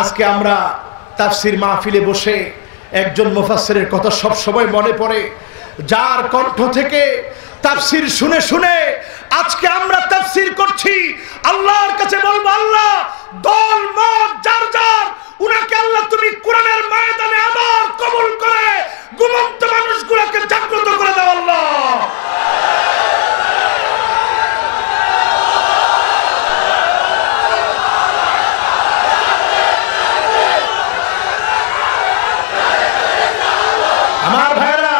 আজকে আমরা তাফসির মাহফিলে বসে একজন মুফাসসিরের কথা সব সময় মনে পড়ে, যার কণ্ঠ থেকে তাফসির শুনে শুনে আজকে আমরা তাফসির করছি। আল্লাহর কাছে বলব, আল্লাহ দল, মত, যার যার, উনাকে আল্লাহ তুমি কোরআনের ময়দানে আবার কবুল করে ঘুমন্ত মানুষগুলোকে জাগ্রত করে দাও আল্লাহ আমার ভাইরা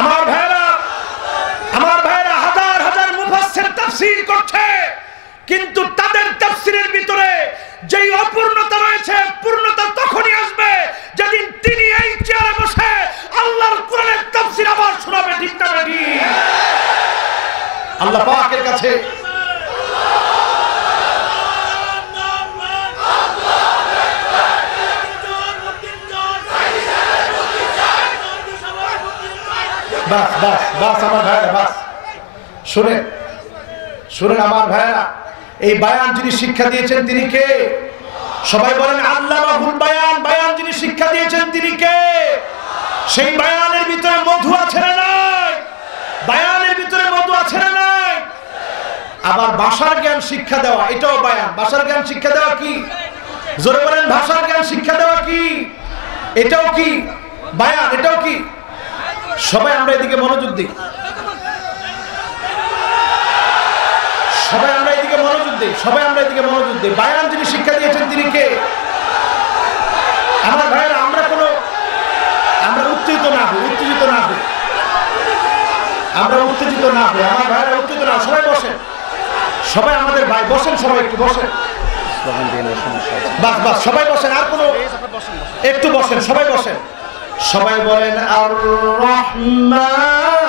আমার ভাইরা আমার ভাইরা হাজার হাজার মুফাসসির তাফসীর করছে কিন্তু তাদের তাফসীরের ভিতরে যেই অপূর্ণতা রয়েছে পূর্ণতা তখনই আসবে যেদিন তিনি এই চেয়ারে বসে আল্লাহর আমার ভাইরা বাস। শুনে শুনেন আমার ভাইরা এই বায়ান যিনি শিক্ষা দিয়েছেন তিনি কে? সবাই বলেন আল্লাহ বায়ান বায়ান যিনি শিক্ষা দিয়েছেন তিনি কে? সেই ভিতরে মধু আছে বায়ানের ভিতরে আবার ভাষার জ্ঞান শিক্ষা দেওয়া, এটাও বায়ান। ভাষার জ্ঞান শিক্ষা দেওয়া কি? জোরে বলেন, ভাষার জ্ঞান শিক্ষা দেওয়া কি? এটাও কি? বায়ান, এটাও কি? সবাই আমরা এদিকে মনোযোগ দিই। সবাই আমরা এদিকে মনোযোগ দিই, সবাই আমরা এদিকে মনোযোগ দিই। বায়ান যিনি শিক্ষা দিয়েছেন তিনি কে? আমার ভাইয়েরা উত্তেজিত না হই উত্তেজিত না হই আমরা উত্তেজিত না হই, আমার ভাইয়েরা উত্তেজিত না, সবাই বসেন। সবাই আমাদের ভাই, বসেন সবাই একটু, বসেন। বাস বাস সবাই বসেন, আর কোনো একটু বসেন, সবাই বসেন। সবাই বলেন আর রহমান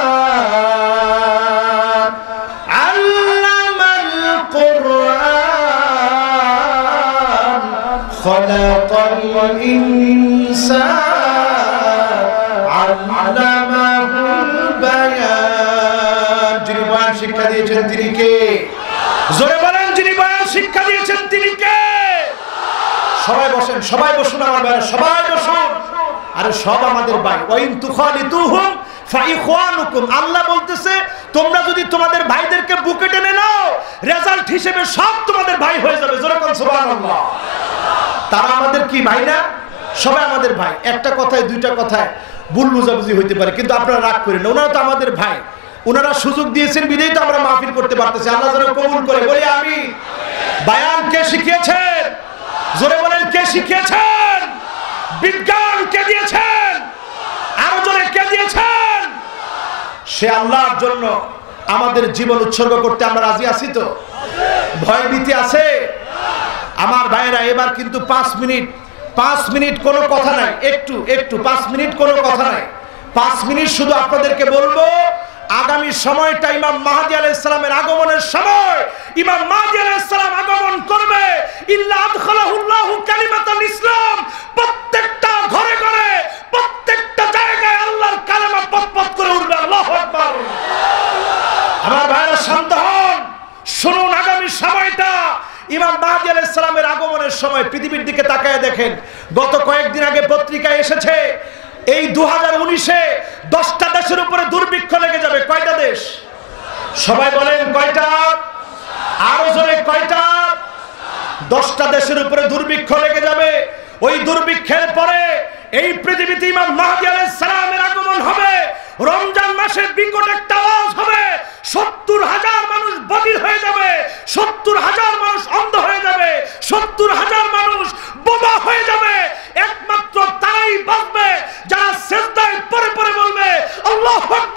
ইনসান যিনি বয়ান শিক্ষা দিয়েছেন তিনি কে? জোরে বলেন, যিনি বয়ান শিক্ষা দিয়েছেন তিনি কে? সবাই বসেন, সবাই বসুন আমার ভাই সবাই বসুন। আরে সব আমাদের ভাই। ওয়াইন তুখালিতুহুম ফাইখওয়ানুকুম আল্লাহ বলতেছে, তোমরা যদি তোমাদের ভাইদেরকে বুকে টেনে নাও, রেজাল্ট হিসেবে সব তোমাদের ভাই হয়ে যাবে। জোরে কোন সুবহানাল্লাহ। তারা আমাদের কি ভাই না সবাই আমাদের ভাই। একটা কথায়, দুইটা কথায় ভুল বুঝাবুঝি হইতে পারে, কিন্তু আপনারা রাগ করেন না। ওনারা তো আমাদের ভাই। ওনারা সুযোগ দিয়েছেন, বিদেই তো আমরা মাহফিল করতে পারতেছি। আল্লাহ যেন কবুল করে। বলি আমি বায়ান কে শিখিয়েছেন? জোরে বলেন, কে শিখিয়েছেন? বিজ্ঞান কে দিয়েছেন? আরও জোরে, কে দিয়েছেন? সে আল্লাহর জন্য আমাদের জীবন উৎসর্গ করতে আমরা রাজি আছি তো? ভয় ভীতি আছে? আমার ভাইরা এবার কিন্তু পাঁচ মিনিট পাঁচ মিনিট কোনো কথা নাই। একটু একটু, পাঁচ মিনিট কোনো কথা নাই। পাঁচ মিনিট শুধু আপনাদেরকে বলব, আগামী সময়টা ইমাম মাহাদি আলাইসালামের আগমনের সময়। ইমাম মাহাদি আলাইসালাম আগমন করবে। ইসলাম। প্রত্যেকটা ঘরে ঘরে, প্রত্যেকটা জায়গায় আল্লাহর কালেমা পথ করে উঠবে। আল্লাহ আমার ভাইরা শান্ত হন। শুনুন, আগামী সময়টা ইমাম মাহাদি সালামের আগমনের সময় পৃথিবীর দিকে তাকায় দেখেন, গত কয়েকদিন আগে পত্রিকায় এসেছে, এই দু হাজার উনিশে দশটা দেশের উপরে দুর্ভিক্ষ লেগে যাবে। কয়টা দেশ? সবাই বলেন কয়টা? আরও জোরে কয়টা? দশটা দেশের উপরে দুর্ভিক্ষ লেগে যাবে। ওই দুর্ভিক্ষের পরে এই পৃথিবীতে ইমাম মাহাদি আলাইহিস সালামের আগমন হবে। রমজান মাসে বিকট একটা আওয়াজ হবে। সত্তর হাজার মানুষ বদির হয়ে যাবে। সত্তর হাজার মানুষ Oh,